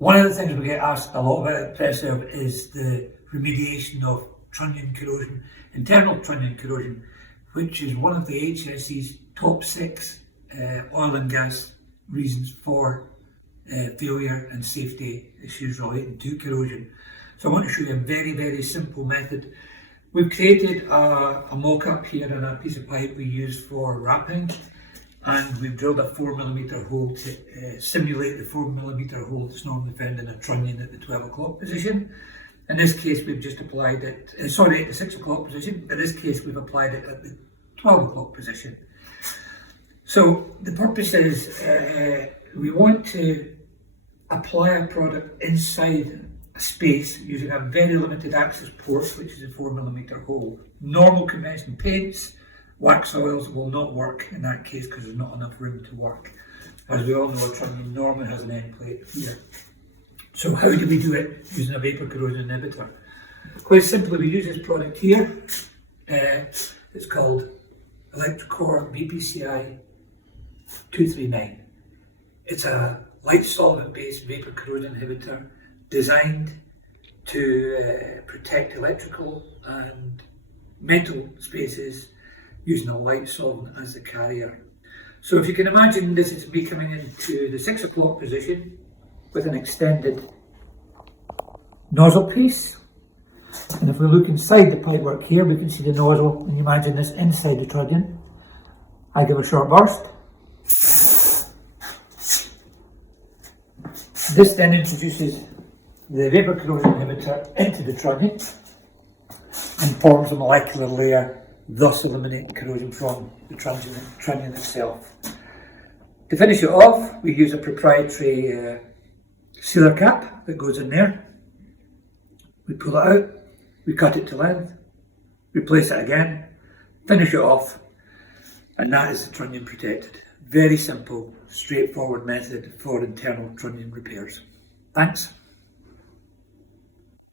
One of the things we get asked a lot about at PRESSERV is the remediation of trunnion corrosion, internal trunnion corrosion, which is one of the HSE's top 6 oil and gas reasons for failure and safety issues relating to corrosion. So I want to show you a very simple method. We've created a mock-up here and a piece of pipe we use for wrapping, and we've drilled a 4mm hole to simulate the 4mm hole that's normally found in a trunnion at the 12 o'clock position. In this case we've just applied it, at the 6 o'clock position. In this case we've applied it at the 12 o'clock position. So the purpose is we want to apply a product inside a space using a very limited access port, which is a 4mm hole. Normal conventional paints, wax oils will not work in that case because there's not enough room to work. As we all know, a trunnion normally has an end plate here. So how do we do it using a vapor corrosion inhibitor? Quite simply, we use this product here. It's called Electrocore VPCI 239. It's a light solvent based vapor corrosion inhibitor designed to protect electrical and metal spaces using a light solvent as the carrier. So if you can imagine, this is me coming into the 6 o'clock position with an extended nozzle piece. And if we look inside the pipework here, we can see the nozzle, and you imagine this inside the trunnion. I give a short burst. This then introduces the vapor corrosion inhibitor into the trunnion and forms a molecular layer, thus eliminating corrosion from the trunnion itself. To finish it off, we use a proprietary sealer cap that goes in there. We pull it out, we cut it to length, we place it again, finish it off, and that is the trunnion protected. Very simple, straightforward method for internal trunnion repairs. Thanks.